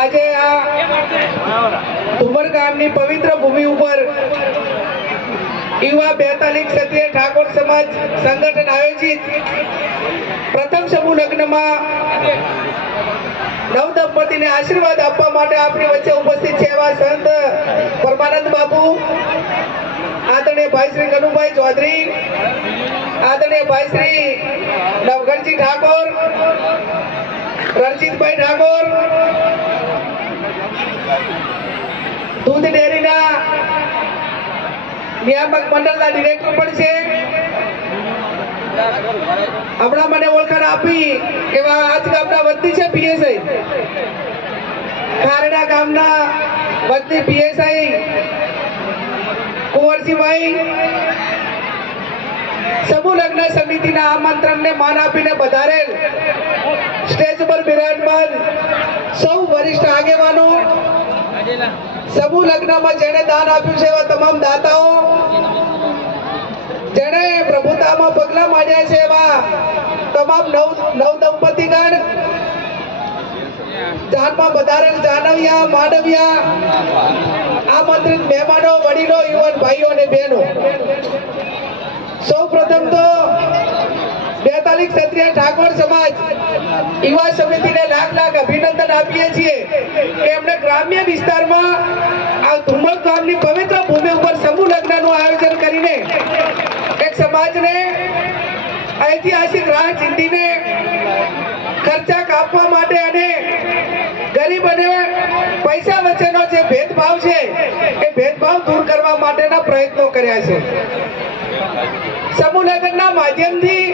આજે આ ઉમરગામની પવિત્ર ભૂમિ ઉપર યુવા બેતાલીસ ક્ષત્રિય ઠાકોર સમાજ સંગઠન આયોજિત પ્રથમ સમૂહ લગ્નમાં નવ દંપતીને આશીર્વાદ આપવા માટે આપણી વચ્ચે ઉપસ્થિત છે એવા સંત પરમાનંદ બાપુ, આદરણીય ભાઈ શ્રી કનુભાઈ ચૌધરી, આદરણીય ભાઈ શ્રી નવગણજી ઠાકોર, રણજીતભાઈ ઠાકોર દૂધ ડેરીના નિયામક મંડળના ડિરેક્ટર પણ છે. હમણાં મને ઓળખાણ આપી કે આજ ગામના વતની છે પીએસઆઈ. ખારડા ગામના વતની પીએસઆઈ કુંવરજીભાઈ સમૂહ લગ્ન સમિતિના આમંત્રણને માન આપીને વધારેલ સ્ટેજ પર બિરાજમાન સૌ વરિષ્ઠ આગેવાનો. સમૂહ લગ્નમાં જેણે દાન આપ્યું છે એવા તમામ દાતાઓ, જેણે પ્રભુતામાં પગલા માંડ્યા છે એવા તમામ નવ નવ દંપતીગણ. જાનમાં વધારેલ જાનવિયા, માનવિયા, આમંત્રિત મહેમાનો, વડીલો, યુવાન ભાઈઓ અને બહેનો. સૌ પ્રથમ તો બેતાલીસ ક્ષત્રિય ઠાકોર સમાજ યુવા સમિતિને લાખ લાખ અભિનંદન આપીએ છીએ કે એમણે ગ્રામ્ય વિસ્તારમાં આ ધુમ્મસ ગામની પવિત્ર ભૂમિ ઉપર સમૂહ લગ્નનું આયોજન કરીને એક સમાજને ઐતિહાસિક રાહ ચીંધીને ખર્ચા કાપવા માટે અને ગરીબ અને પૈસા વચ્ચેનો જે ભેદભાવ છે એ ભેદભાવ દૂર કરવા માટેના પ્રયત્નો કર્યા છે. સમૂહ માધ્યમથી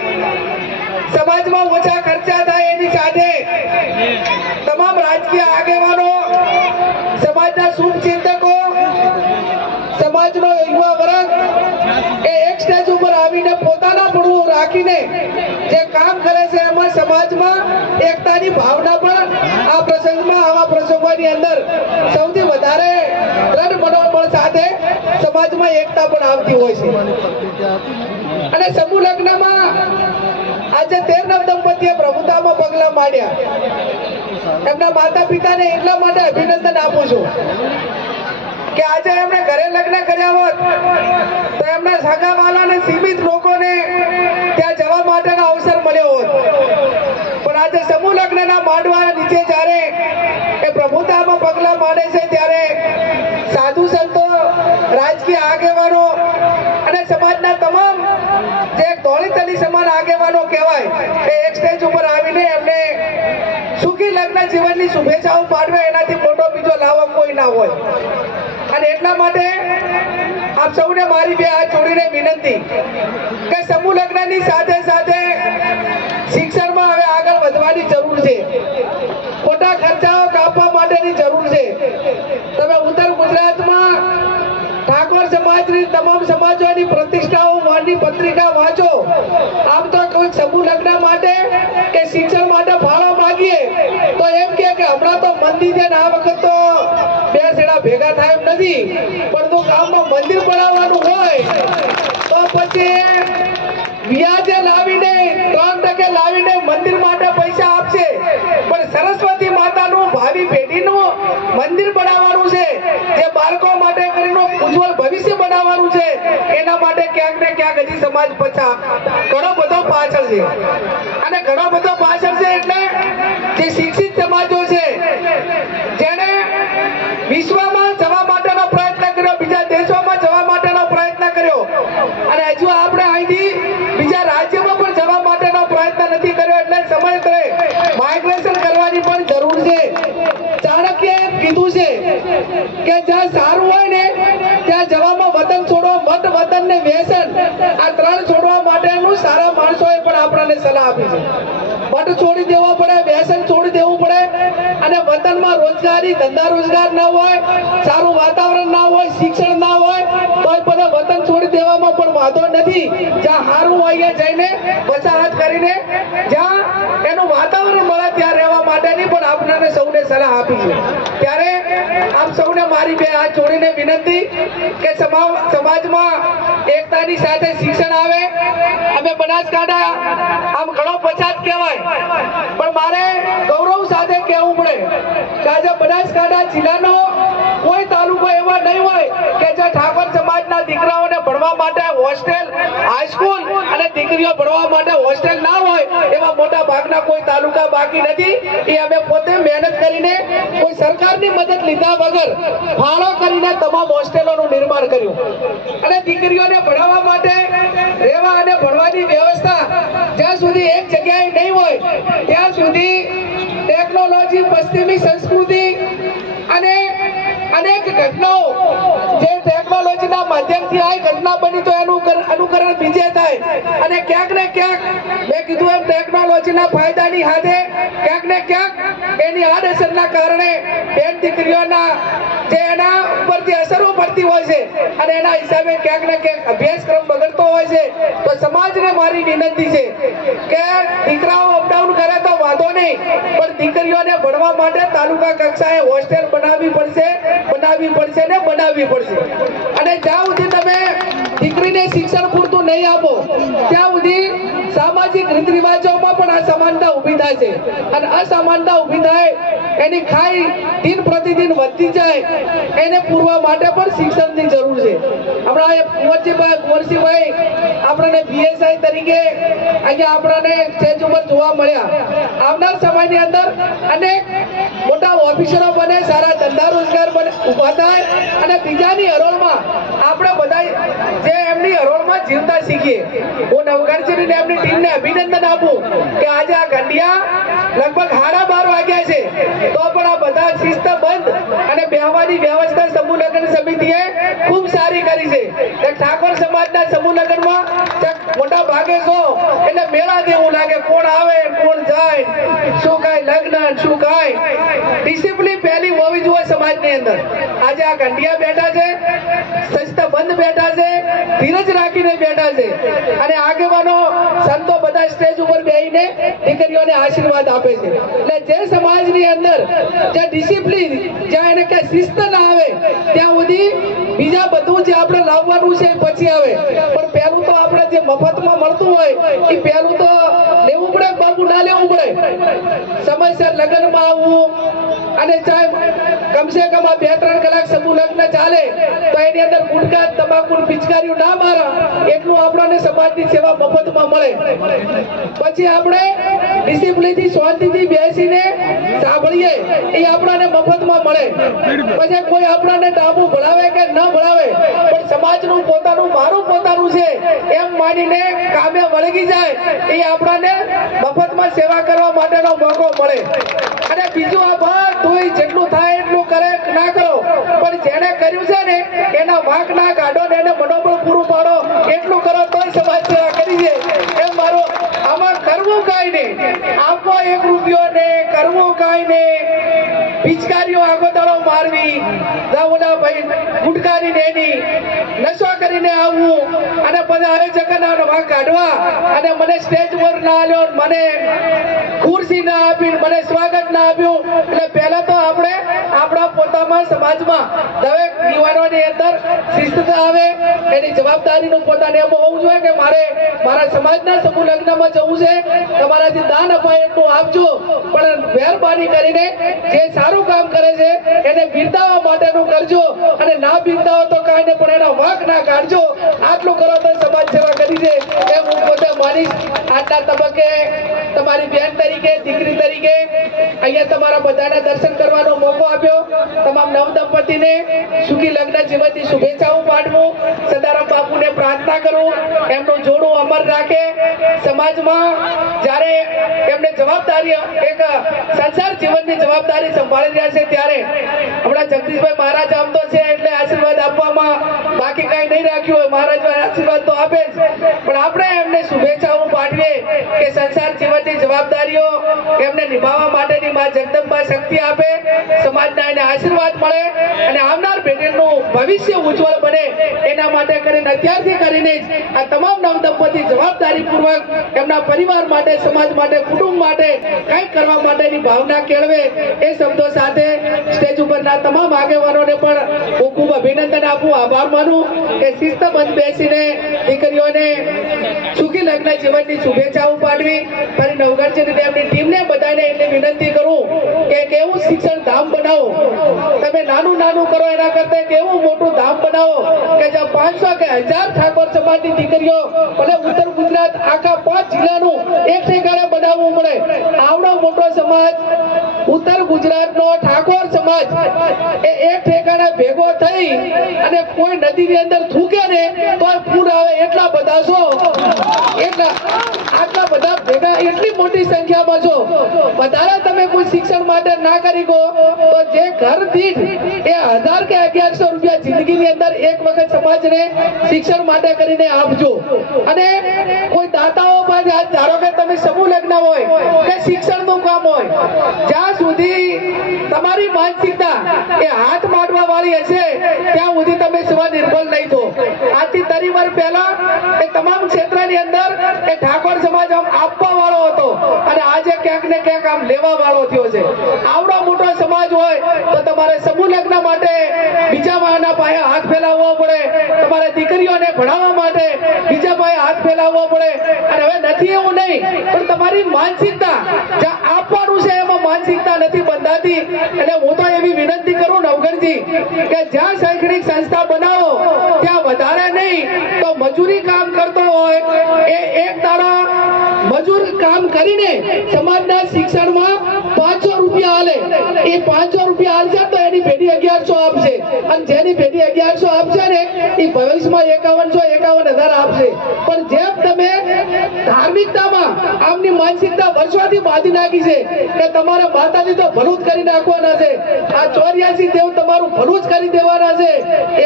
સમાજમાં ઓછા ખર્ચા થાય એની સાથે તમામ રાજકીય આગેવાનો, સમાજના શુભ ચિંતકો સમાજનો યુવા વર્ગ એ એક સ્ટેજ ઉપર આવીને પોતાના પડવું રાખીને જે કામ કરે છે એમાં સમાજમાં એકતાની ભાવના પણ આ પ્રસંગમાં, આવા પ્રસંગોની અંદર સૌથી વધારે દ્રઢ મનોબળ સાથે સમાજમાં એકતા પણ આવતી હોય છે. અને સમૂહ લગ્નમાં આજે તેર નવ દંપતીએ પ્રભુતામાં પગલા માંડ્યા એમના માતા પિતાને એટલા માટે અભિનંદન આપું છું કે આજે એમણે ઘરે લગ્ન કર્યા હોત, તો એમના સગાવાલાને સીમિત લોકોને ત્યાં જવા માટેનો અવસર મળ્યો હોત. પણ આજે સમૂહ લગ્નના માંડવા નીચે જ્યારે એ પ્રભુતામાં પગલા માંડે છે, ત્યારે સાધુ સંતો, રાજકીય આગેવાનો અને સમાજના તમામ ધોળી તલી સમાન આગેવાનો કહેવાય એ એક સ્ટેજ ઉપર આવીને એમને સુખી લગ્ન જીવનની શુભેચ્છાઓ પાઠવે, એનાથી મોટો બીજો લાવો કોઈ ના હોય. અને એટલા માટે આપ સૌને મારી બે હાથ જોડીને વિનંતી કે સમૂહ લગ્નની સાથે સાથે શિક્ષણમાં હવે આગળ વધવાની જરૂર છે. ખોટા ખર્ચાઓ કાપવા માટેની જરૂર છે. તમે ઉત્તર ગુજરાતમાં ઠાકોર સમાજની તમામ સમાજોની પ્રતિષ્ઠાઓ માની પત્રિકા વાંચો. આમ તો કોઈ સમૂહ લગ્ન માટે કે શિક્ષણ માટે ફાળો માગીએ, તો એમ કે હમણાં તો મંદિર છે ને આ વખત તો બે સેડા ભેગા થાય નથી. પણ તો ગામમાં મંદિર બનાવવાનું હોય, તો પછી વ્યાજે લાવીને ત્રણ ટકે લાવીને મંદિર માટે પૈસા આપશે. પણ સરસ્વતી માતાનું ભાવિ પેઢીનું મંદિર બનાવવાનું છે જે બાળકો માટે કરીને ઉજ્જવળ ભવિષ્ય બનાવવાનું છે. એના માટે ક્યાંક ને ક્યાંક હજી સમાજ પછા ઘણો બધો પાછળ છે. અને ઘણો બધો પાછળ છે એટલે જે શિક્ષિત સમાજો છે, જેણે વિશ્વમાં જવા માટેનો પ્રયત્ન કર્યો, બીજા દેશોમાં જવા માટેનો પ્રયત્ન કર્યો. અને હજુ આપણે અહીંથી બીજા રાજ્યમાં પણ જવા માટેનો પ્રયત્ન નથી કર્યો એટલે સમયે માઇગ્રેશન કરવાની પણ જરૂર છે. ચાણક્યએ કીધું છે કે જ્યાં સારું હોય ને ત્યાં જવામાં વતન છોડો મત વતન ને વ્યસન આ ત્રણ છોડવા માટેનું સારા માણસોએ પણ આપણને સલાહ આપી છે. મઠ છોડી દેવો પડે વ્યસન છોડી દેવું પડે, અને વતનમાં રોજગારી, ધંધા રોજગાર ના હોય, સારું વાતાવરણ ના હોય, શિક્ષણ ના હોય તો બધા વતન છોડી દેવામાં પણ વાંધો નથી. જ્યાં હારું હોય જઈને વસાહત કરીને જ્યાં એનું વાતાવરણ મળે, ત્યાં માટેની પણ આપનાને સૌને સલાહ આપી છે ત્યારે આપ સૌને મારી બે હાથ જોડીને વિનંતી કે સમા- સમાજમાં એકતાની સાથે શિક્ષણ આવે. અમે બનાસકાંઠા આમ ઘણો પછાત કહેવાય. પણ મારે ગૌરવ સાથે કહેવું પડે કે આજે બનાસકાંઠા જિલ્લાનો કોઈ તાલુકો એવો નહીં હોય કે જે ઠાકોર સમાજના દીકરાઓને ભણવા માટે હોસ્ટેલ હાઈસ્કૂલ અને દીકરીઓ ભણવા માટે હોસ્ટેલ ના હોય, એવા મોટા ભાગના કોઈ તાલુકા બાકી નથી. એ અમે પોતે મહેનત કરીને કોઈ સરકારની મદદ લીધા વગર ફાળો કરીને તમામ હોસ્ટેલોનું નિર્માણ કર્યું. અને દીકરીઓને ભણાવવા માટે રહેવા અને ભણવાની વ્યવસ્થા જ્યાં સુધી એક જગ્યાએ નહીં હોય, ત્યાં સુધી ટેકનોલોજી, પશ્ચિમી સંસ્કૃતિ અને અનેક ઘટનાઓ જે ટેકનોલોજીના માધ્યમથી આ ઘટના બની તો એનું અનુકરણ બીજે થાય. અને ક્યાંક ને ક્યાંક, મેં કીધું એમ ટેકનોલોજીના ફાયદાની હાથે, ક્યાંક ને ક્યાંક એની આડઅસરના કારણે બેન દીકરીઓના જે એના ઉપરથી અસરો પડતી હોય છે અને એના હિસાબે ક્યાંક ને ક્યાંક અભ્યાસક્રમ બગડતો હોય છે, તો સમાજને મારી વિનંતી છે કે દીકરાઓ અપડાઉન કરે તો વાંધો નહીં, પણ દીકરીઓને ભણવા માટે તાલુકા કક્ષાએ હોસ્ટેલ બનાવવી પડશે બનાવવી પડશે ને બનાવવી પડશે. અને જ્યાં સુધી તમે દીકરીને શિક્ષણ પૂરતું નહીં આપો, ત્યાં સુધી સામાજિક રીત રિવાજોમાં પણ અસમાનતા ઊભી થાય છે. અને અસમાનતા ઊભી થાય એની ખાઈ દિન વધતી જાય, એને પૂરવા માટે પણ શિક્ષણની જરૂર છે. આપણા કુંવરજીભાઈ કુંવરજીભાઈ આપણને પીએસઆઈ તરીકે અહીંયા આપણને સ્ટેજ ઉપર જોવા મળ્યા. આવનાર સમયની અંદર અનેક મોટા ઓફિસરો બને, સારા ધંધા રોજગાર બને, ઊભા થાય અને બીજાની હરોળમાં આપણે બધા જે એમની હરોળમાં જીવતા શીખીએ. હું નવગરજીની એમની ટીમને અભિનંદન આપું કે આજે આ ગંડિયા લગભગ સાડા બાર વાગ્યા છે તો પણ આ બધા શિસ્ત બેહવાની વ્યવસ્થા સમૂહ લગ્ન સમિતિએ ખૂબ સારી કરી છે. ઠાકોર સમાજના સમૂહ લગ્નમાં મોટા ભાગે છો એટલે મેળા જેવું લાગે, કોણ આવે, કોણ જાય, શું કાય લગ્ન, શું કાંઈ. ડિસિપ્લિન પહેલી હોવી જોઈએ સમાજની અંદર. આજે આ ગંડિયા બેઠા છે બંધ બેઠા છે આગેવાનો, સંતો બધા સ્ટેજ ઉપર બેહીને દીકરીઓને આશીર્વાદ આપે છે. એટલે જે સમાજની અંદર જે ડિસિપ્લિન જ્યાં એને ક્યાંય શિસ્ત ના આવે, ત્યાં સુધી બીજા બધું જે આપણે લાવવાનું છે પછી આવે. પણ પહેલું તો આપણે જે મફતમાં મળતું હોય, એ પહેલું તો લેવું પડે, બાબુ ના લેવું પડે. સમયસર લગ્નમાં આવવું અને ચાહે કમસે કમ આ બે, ત્રણ કલાક સમૂહ લગ્ન ચાલે, તો એની અંદર ગુટકા તમાકુ પિચકારીઓ ના મારા, એટલું આપણને સમાજની સેવા મફતમાં મળે. પછી આપણે ડિસિપ્લિનથી શાંતિથી બેસીને સાંભળીએ, એ આપણાને મફતમાં મળે. પછી કોઈ આપણાને ડાબુ ભણાવે કે ન ભણાવે, પણ સમાજનું પોતાનું, મારું પોતાનું છે, એમ માનીને કામે વળગી જાય, એ આપણાને મફતમાં સેવા કરવા માટેનો મોકો મળે. અને બીજું આ બધું જેટલું થાય એટલું કરે ના કરો. પણ જેને કર્યું છે ને, એના વાંક ના કાઢો ને એને મનોબળ પૂરું પાડો. એટલું કરો તો સમાજ સેવા કરી છે એમ મારો, આમાં કરવું કાંઈ નહીં. આપવા એક રૂપિયો ને કરવું કાંઈ ને પિચકારીઓ આગો મારવી દાવલા ભાઈ ગુટકારી ને નશો કરીને આવવું, અને બધા આયોજકોના ભાગ કાઢવા, અને મને સ્ટેજ પર ના આલ્યો મને ખુરશી ના આપી મને સ્વાગત ના આપ્યું, એટલે પહેલા તો આપણે, આપણા પોતામાં સમાજમાં દરેક યુવાનોની અંદર શિસ્તતા આવે, એની જવાબદારીનું પોતાને એમ હોવું જોઈએ કે મારે મારા સમાજના સમૂહ લગ્નમાં જવું છે, તમારાથી દાન અપાય એટલું આપજો. પણ મહેરબાની કરીને જે સારું કામ કરે છે, એને બિરદાવવા માટેનું કરજો અને ના બિરદાવો તો કાંઈ પણ એના વાંક ના કાઢજો. આટલું કરો તો સમાજ સેવા કરી છે એ હું પોતે માનીશ. આજના તબક્કે તમારી બેન તરીકે, દીકરી તરીકે અહીંયા તમારા બધાને દર્શન કરવાનો મોકો આપ્યો. તમામ નવ દંપતીને સુખી લગ્ન જીવનની શુભેચ્છાઓ પાઠવું. સદારામ બાપુને પ્રાર્થના કરું. એમનું જોડું અમર રાખે. સમાજમાં જ્યારે એમને જવાબદારી એક સંસાર જીવનની જવાબદારી સંભાળી રહ્યા છે ત્યારે આપણા જગદીશભાઈ મહારાજ આમ છે એટલે આશીર્વાદ આપવામાં બાકી કઈ નહીં રાખ્યું હોય. મહારાજ આશીર્વાદ તો આપે જ. પણ આપણે એમને શુભેચ્છાઓ પાઠવીએ કે સંસાર જીવનની જવાબદારીઓ એમને નિભાવવા માટેની મા જગદંબા શક્તિ આપે, સમાજના એને આશીર્વાદ મળે અને આવનાર પેઢીનું ભવિષ્ય ઉજ્જવળ બને એના માટે કરીને અત્યારથી કરીને જ આ તમામ નવદંપતિ જવાબદારીપૂર્વક એમના પરિવાર માટે, સમાજ માટે, કુટુંબ માટે કંઈક કરવા માટેની ભાવના કેળવે એ શબ્દો સાથે સ્ટેજ ઉપરના તમામ આગેવાનોને પણ હું ખૂબ અભિનંદન આપું, આભાર માનું. કે શિસ્તબંધ બેસીને દીકરીઓને સુખી લગ્ન જીવનની શુભેચ્છાઓ પાડવી મારી નવગઢ છે એમની ટીમને બધાને એટલી વિનંતી કરું કે કેવું શિક્ષણ ધામ બનાવો. તમે નાનું નાનું કરો એના કરતા કેવું મોટું ધામ બનાવો કે જ્યાં પાંચસો કે હજાર ઠાકોર સમાજની દીકરીઓ ભલે ઉત્તર ગુજરાત આખા પાંચ જિલ્લાનું એક ઠેકાણે બનાવવું પડે. આવડો મોટો સમાજ ઉત્તર ગુજરાતનો ઠાકોર સમાજ એ એક ઠેકાણે ભેગો થઈ અને કોઈ નદીની અંદર થૂકે ને તો પૂર આવે એટલા બધા છો. એટલા, આટલા બધા ભેગા, એટલી મોટી સંખ્યામાં છો. વધારે તમે કોઈ શિક્ષણ માટે ના કરી ગો તો જે ઘર દીઠ એ હજાર કે અગિયારસો રૂપિયા જિંદગીની અંદર એક વખત સમાજને શિક્ષણ માટે કરીને આપજો. અને કોઈ દાતાઓ પાસે ધારો કે તમે સમૂહ લગ્ન હોય, કે શિક્ષણનું કામ હોય, જ્યાં સુધી તમારી માનસિકતા એ હાથ માંડવા વાળી હશે, ત્યાં સુધી તમે સ્વનિર્ભર નહીં થો. આજથી તરી વાર પહેલા એ તમામ ક્ષેત્રની અંદર એ ઠાકોર સમાજ આમ આપવા વાળો હતો અને આજે ક્યાંક ને ક્યાંક આમ લેવા વાળો થયો છે. આવડો મોટો સમાજ હોય તો તમારે સમૂહ લગ્ન માટે બીજા માના પાસે હાથ ફેલાવવો પડે. તમારે દીકરીઓને ભણાવવા માટે બીજા પાસે હાથ ફેલાવવો પડે. અને હવે નથી એવું નહીં, પણ તમારી માનસિકતા જ્યાં આપવાનું છે એમાં માનસિકતા નથી, બંધાતી. એટલે હું તો એવી વિનંતી કરું નવગણજી, કે જ્યાં શૈક્ષણિક સંસ્થા બનાવો, ત્યાં વધારે નહીં, તો મજૂરી કામ કરતો હોય. એ એક તારા મજૂર કામ કરીને સમાજના શિક્ષણમાં પાંચસો રૂપિયા આલે. એ પાંચસો રૂપિયા હાલશે તો એની પેઢી અગિયારસો આપશે. અને જેની પેઢી અગિયારસો આપશે ને, એ ભવિષ્યમાં એકાવનસો, એકાવન હજાર આપશે. પણ જેમ તમે ધાર્મિકતામાં આમની માનસિકતા વર્ષોથી બાંધી નાખી છે, કે તમારા માતાજી તો ભલું જ કરી નાખવાના છે. આ ચોર્યાસી દેવ તમારું ભલું જ કરી દેવાના છે.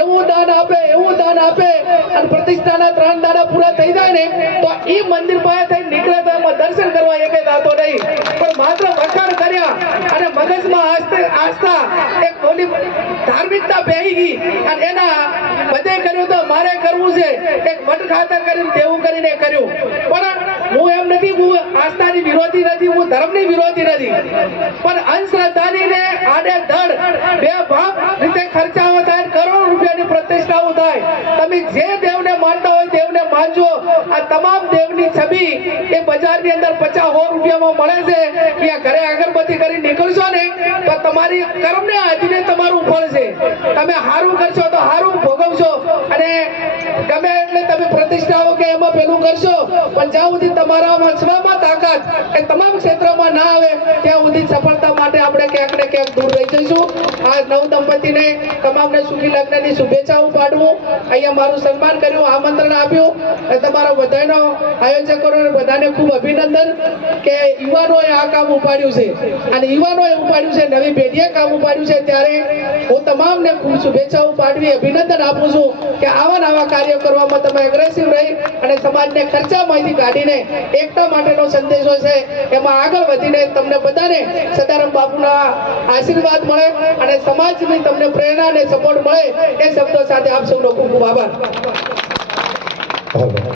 એવું દાન આપે, એવું દાન આપે. અને પ્રતિષ્ઠાના ત્રણ દાડા પૂરા થઈ જાય ને, તો એ મંદિર પાસે થઈ નીકળે તો એમાં દર્શન કરવા એકે દાતો નહીં. પણ માત્ર વખાણ કરવું છે. એક મઠ ખાતર દેવું કરીને કર્યું. પણ હું એમ નથી, હું આસ્થાની વિરોધી નથી, હું ધર્મની વિરોધી નથી. પણ અંધશ્રદ્ધાની ને આડે ધડ બે ભાગ રીતે ખર્ચાઓ થાય કરોડ થાય તમે છબી એ બજારની અંદર પચાસ સો રૂપિયામાં મળે છે. ત્યાં ઘરે અગરબત્તી કરી નીકળશો ને, તો તમારી કર્મને આધીને તમારું ફળ તમે સારું કરશો તો સારું ભોગવશો. અને ગમે એટલે તમે પ્રતિષ્ઠાઓ કે એમાં પેલું કરશો, પણ જ્યાં સુધી તમારામાં સ્વમાં તાકાત એ તમામ ક્ષેત્રોમાં ના આવે, ત્યાં સુધી સફળતા માટે આપણે ક્યાંક ને ક્યાંક દૂર રહી જઈશું. આ નવ દંપતીને તમામને સુખી લગ્નની શુભેચ્છાઓ પાડવું અહીંયા મારું સન્માન કર્યું, આમંત્રણ આપ્યું. તમારા બધાનો આયોજકોને બધાને ખૂબ અભિનંદન કે યુવાનોએ આ કામ ઉપાડ્યું છે. અને યુવાનોએ ઉપાડ્યું છે, નવી પેઢીએ કામ ઉપાડ્યું છે. ત્યારે હું તમામને ખૂબ શુભેચ્છાઓ પાઠવી, અભિનંદન આપું છું કે આવા નવા કાર્યો કરવામાં તમે એગ્રેસિવ રહી અને સમાજને ખર્ચામાંથી કાઢીને એકતા માટેનો સંદેશો છે, એમાં આગળ વધીને તમને બધાને સદારામ બાપુના આશીર્વાદ મળે અને સમાજની તમને પ્રેરણા અને સપોર્ટ મળે એ શબ્દો સાથે આપ સૌનો ખૂબ ખૂબ આભાર.